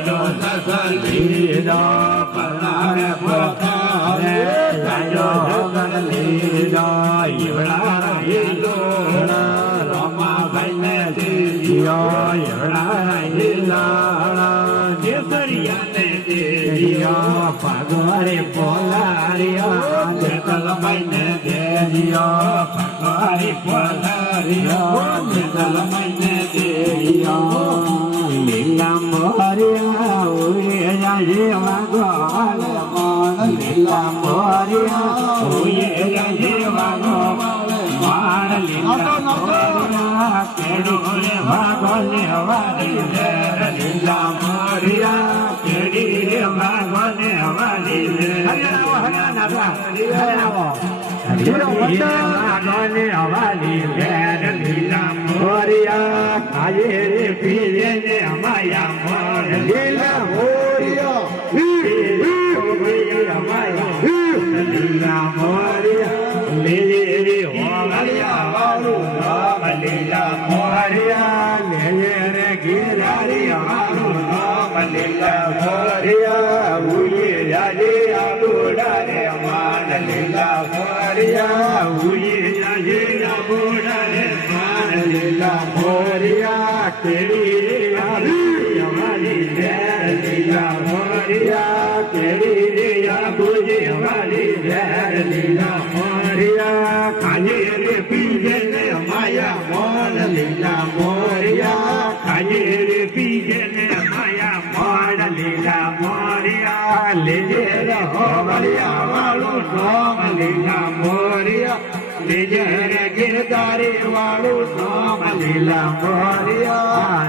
જાજો લીધો પલારે પોતારે જાજો લીધો ઈવડા લીધો રમાભાઈ ને દીયો ઈવડા લીધા દેવરિયા ને દીયો પગરે પોલારિયો દેતલભાઈ ને દીયો પગરે પોલારિયો દેતલભાઈ ને દીયો લીલા મોરિયા ઉરે જાજે વાગો લીલા મોરિયા ઉરે જાજે વાગો માર લીલા મોરિયા કેડો રે વાગો ને વારી લીલા મોરિયા કેડી રે વાગો ને વારી હરિયાણા લીલા મોરિયા કાજે રે પીરે ને અમાયા મોર લીલા મોરિયા લીલા મોરિયા લેજે રે હોળિયા વાળું નામ લીલા મોરિયા લેજે રે ગિરારી વાળું નામ લીલા મોરિયા ઉયે જાજે આબોડા રે માન લીલા મોરિયા ઉયે જાજે આબોડા રે માન લીલા મોરિયા કેડી રે આવી અમારી લીલા મોરિયા કેડી રે આબોજે અમારી લીલા મોરિયા કાજે રે પીજે ને માયા મોન લીલા મોરિયા કાજે રે પીજે ને માયા મોન લીલા મોરિયા લેજે રે હોવળિયા વાળું નામ લીલા મોરિયા લેજે રે ગિરધારી વાળું નામ લીલા મોરિયા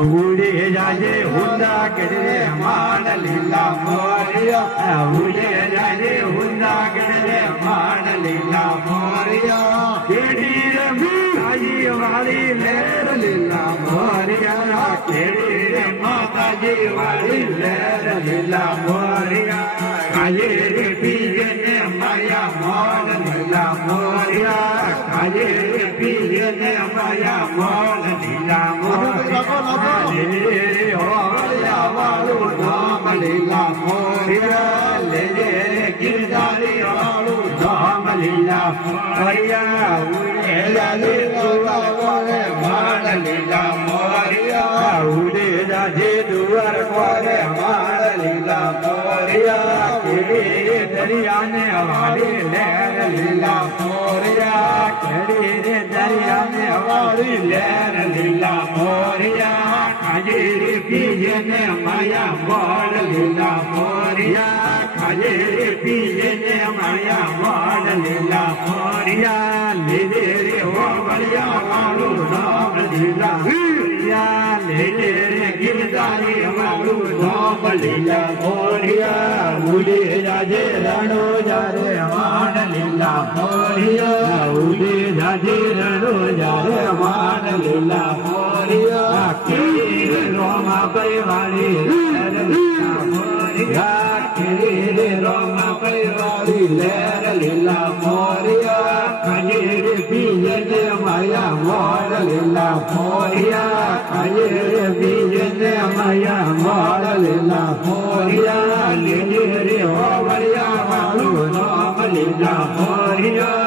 ઉડે જાજે હુંદા કરે માન લીલા મોરિયા ઉડે જાજે હુંદા કરે માન લીલા મોરિયા કેડી રે માતાજી વાળી લેર લીલા મોરિયા કેડી રે માતાજી વાળી લેર લીલા મોરિયા કાજે રે પીજે ને માયા મોન લીલા મોરિયા કાજે રે પીજે ને માયા મોન લીલા મોરિયા લેજે રે હોળિયા વાળું નામ લીલા મોરિયા લેજે રે ગિરધારી વાળું નામ લીલા મોરિયા ઉડે જાજે દુવાર માન લીલા મોરિયા ઉડે જાજે દુવાર કોરે માન લીલા મોરિયા કેડી દરિયા ને વાળી લેર લીલા મોરિયા કેડી રે દરિયા ને વાળી લેર લીલા મોરિયા કાજે રે પીજે ને માયા મોડ લીલા મોરિયા કાજે રે પીજે ને માયા મોડ લીલા મોરિયા લેજે રે હોવળિયા વાળું નામ લીલા મોરિયા લેજે રે ગિરધારી વાળું નામ લીલા મોરિયા ઉડે જાજે રણો જારે માન લીલા મોરિયા ઉડે જાજે રણો જારે માન લીલા મોરિયા કેડી રોમા પૈવાળી લેર લીલા મોરિયા કેડી રોમા પૈવાળી લેર લીલા મોરિયા કાજે રે પીજે ને માયા મોર લીલા મોરિયા કાજે રે પીજે ને માયા મોર લીલા મોરિયા લેજે રે હોવળિયા વાળું નામ લીલા મોરિયા